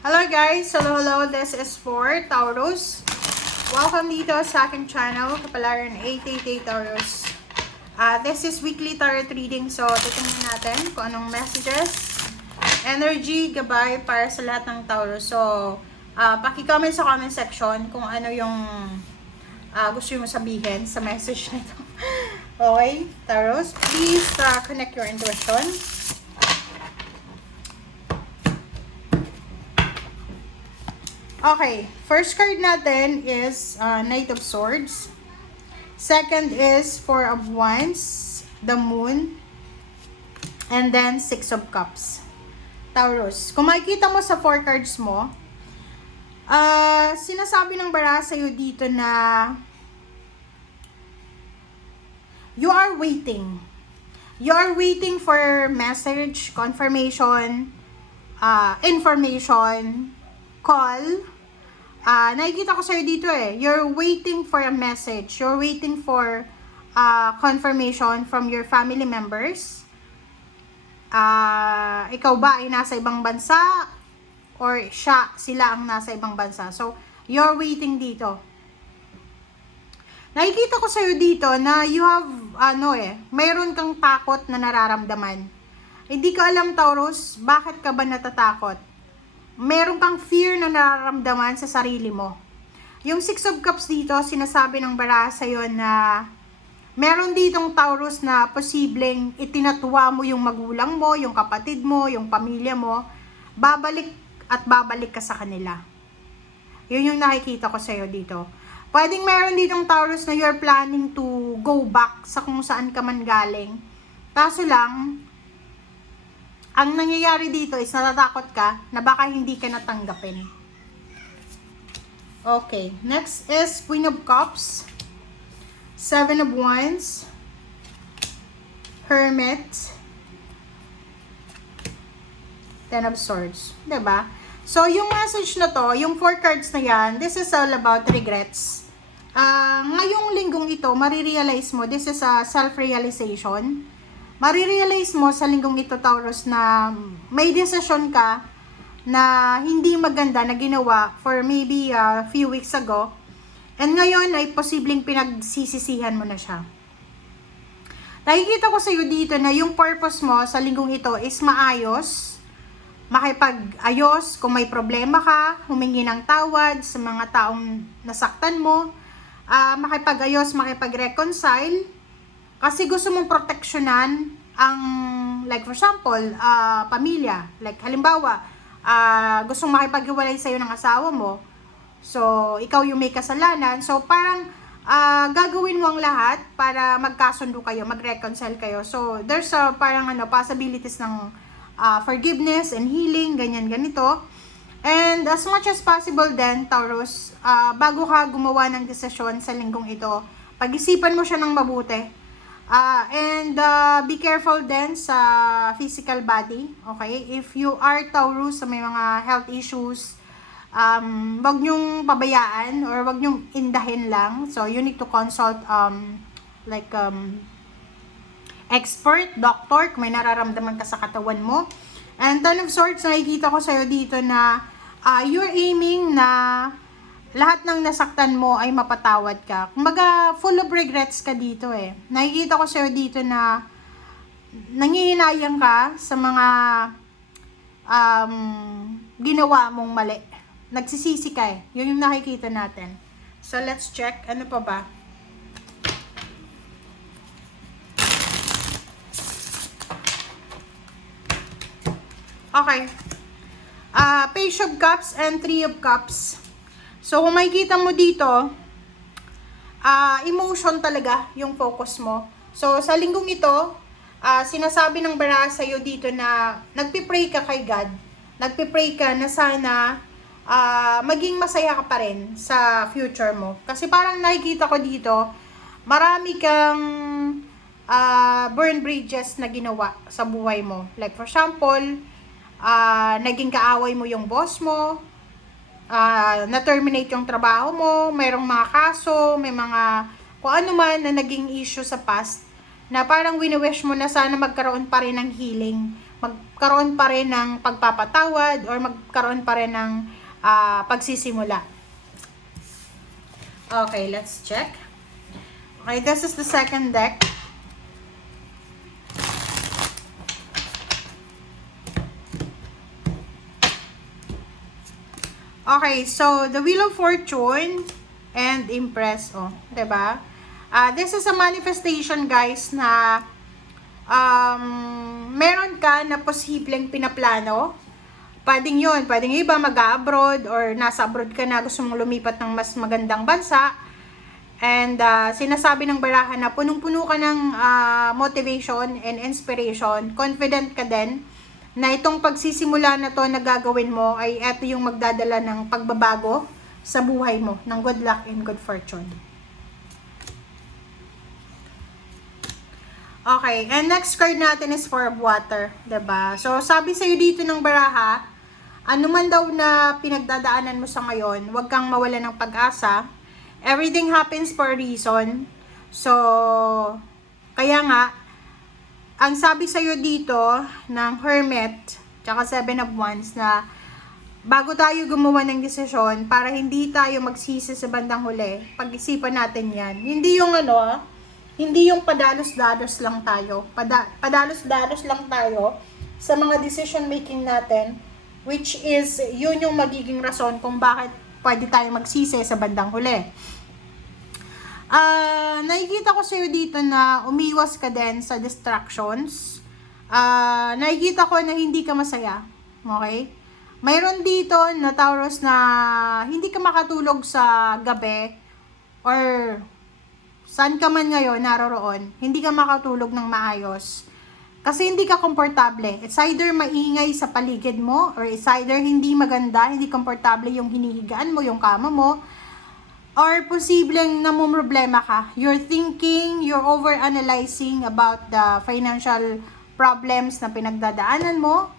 Hello guys! Hello! This is for Taurus. Welcome dito sa aking channel, Kapalaran 888 Taurus. This is weekly tarot reading. So, titingnan natin kung anong messages, energy, gabay para sa lahat ng Taurus. So, paki-comment sa comment section kung ano yung gusto mo sabihin sa message nito. Okay, Taurus, please connect your intuition. Okay, first card natin is Knight of Swords. Second is Four of Wands, the Moon, and then Six of Cups. Taurus, kung makikita mo sa 4 cards mo, sinasabi ng bara sa'yo dito na you are waiting. You are waiting for message, confirmation, information, call. Nakikita ko sa'yo dito you're waiting for a message. You're waiting for confirmation from your family members. Ikaw ba ay nasa ibang bansa? Or sila ang nasa ibang bansa? So, you're waiting dito. Nakikita ko sa'yo dito na you have, mayroon kang takot na nararamdaman. Hindi ko alam, Taurus, bakit ka ba natatakot? Meron kang fear na nararamdaman sa sarili mo. Yung Six of Cups dito, sinasabi ng bara sa'yo na meron ditong Taurus na posibleng itinatuwa mo yung magulang mo, yung kapatid mo, yung pamilya mo, babalik at babalik ka sa kanila. Yun yung nakikita ko sa'yo dito. Pwedeng meron ditong Taurus na you're planning to go back sa kung saan ka man galing. Kaso lang, ang nangyayari dito is natatakot ka na baka hindi ka natanggapin. Okay, next is Queen of Cups, Seven of Wands, Hermit, Ten of Swords. Diba? So, yung message na to, yung 4 cards na yan, this is all about regrets. Ngayong linggong ito, marirealize mo, this is a self-realization. Marirealize mo sa linggong ito, Taurus, na may desisyon ka na hindi maganda na ginawa for maybe a few weeks ago. And ngayon ay posibleng pinagsisisihan mo na siya. Nakikita ko sa iyo dito na yung purpose mo sa linggong ito is maayos, makipag-ayos kung may problema ka, humingi ng tawad sa mga taong nasaktan mo, makipag-ayos, makipag-reconcile, kasi gusto mong proteksyonan ang, like for example, pamilya. Like halimbawa, gusto mong makipaghiwalay sa'yo ng asawa mo. So, ikaw yung may kasalanan. So, parang gagawin mo ang lahat para magkasundo kayo, mag-reconcile kayo. So, there's parang possibilities ng forgiveness and healing, ganyan, ganito. And as much as possible then, Taurus, bago ka gumawa ng desisyon sa linggong ito, pag-isipan mo siya ng mabuti. And be careful din sa physical body, okay? If you are Taurus sa may mga health issues, wag nyong pabayaan or wag nyong indahin lang. So, you need to consult expert, doctor, kung may nararamdaman ka sa katawan mo. And Ten of Swords, nakikita ko sa'yo dito na you're aiming na lahat ng nasaktan mo ay mapatawad ka. Kumbaga, full of regrets ka dito Nakikita ko sa'yo dito na nangihinayang ka sa mga ginawa mong mali. Nagsisisi ka Yun yung nakikita natin. So, let's check. Ano pa ba? Okay. Page of Cups and Three of Cups. So, kung makikita mo dito, emotion talaga yung focus mo. So, sa linggong ito, sinasabi ng bara sa'yo dito na nagpipray ka kay God. Nagpipray ka na sana maging masaya ka pa rin sa future mo. Kasi parang nakikita ko dito, marami kang burn bridges na ginawa sa buhay mo. Like for example, naging kaaway mo yung boss mo, na-terminate yung trabaho mo, mayroong mga kaso, may mga kung ano man na naging issue sa past, na parang wini-wish mo na sana magkaroon pa rin ng healing magkaroon pa rin ng pagpapatawad or magkaroon pa rin ng pagsisimula. Okay, let's check. Okay, this is the second deck. Okay, so the Wheel of Fortune and Empress, oh, 'di ba? This is a manifestation, guys, na meron ka na posibleng pinaplano. Pwedeng yun, pwedeng iba mag-abroad or nasa abroad ka na, gusto mong lumipat ng mas magandang bansa. And sinasabi ng barahan na punong-puno ka ng motivation and inspiration. Confident ka din na itong pagsisimula na to na gagawin mo ay eto yung magdadala ng pagbabago sa buhay mo, ng good luck and good fortune. Okay, and next card natin is Four of Water, 'di ba? So, sabi sa'yo dito ng baraha, ano man daw na pinagdadaanan mo sa ngayon, huwag kang mawala ng pag-asa. Everything happens for a reason. So, kaya nga, ang sabi sa'yo dito ng Hermit, tsaka Seven of Wands, na bago tayo gumawa ng desisyon, para hindi tayo magsisi sa bandang huli, pag-isipan natin yan. Hindi yung hindi yung padalos-dalos lang tayo. Padalos-dalos lang tayo sa mga decision making natin, which is, yun yung magiging rason kung bakit pwede tayo magsisi sa bandang huli. Nakikita ko sa'yo dito na umiwas ka din sa distractions. Nakikita ko na hindi ka masaya. Okay? Mayroon dito na Taurus na hindi ka makatulog sa gabi or saan ka man ngayon naroroon, hindi ka makatulog ng maayos. Kasi hindi ka komportable. It's either maingay sa paligid mo or it's either hindi maganda, hindi komportable yung hinihigaan mo, yung kama mo. Or posibleng namumroblema ka. You're thinking, you're overanalyzing about the financial problems na pinagdadaanan mo.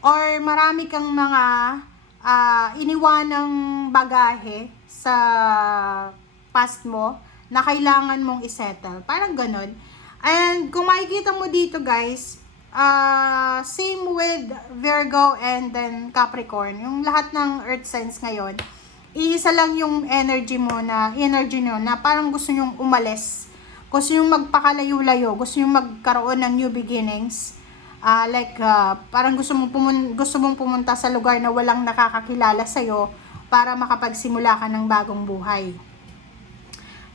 Or marami kang mga iniwanang bagahe sa past mo na kailangan mong isettle. Parang ganun. And kung makikita mo dito, guys, same with Virgo and then Capricorn. Yung lahat ng earth signs ngayon, iisa lang yung energy nyo na parang gusto nyong umalis. Gusto nyong magpakalayo-layo. Gusto nyong magkaroon ng new beginnings. Parang gusto mong pumunta sa lugar na walang nakakakilala sa'yo para makapagsimula ka ng bagong buhay.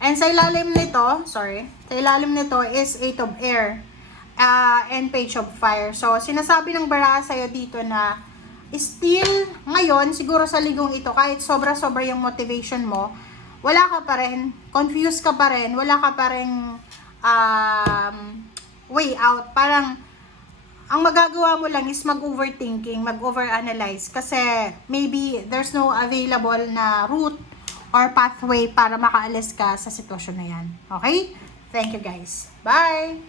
And sa ilalim nito is Eight of Air and Page of Fire. So, sinasabi ng baraha sa'yo dito na still, ngayon, siguro sa ligong ito, kahit sobra-sobra yung motivation mo, wala ka pa rin, confused ka pa rin, wala ka pa rin way out. Parang, ang magagawa mo lang is mag-overthinking, mag-overanalyze. Kasi, maybe, there's no available na route or pathway para makaalis ka sa sitwasyon na yan. Okay? Thank you, guys. Bye!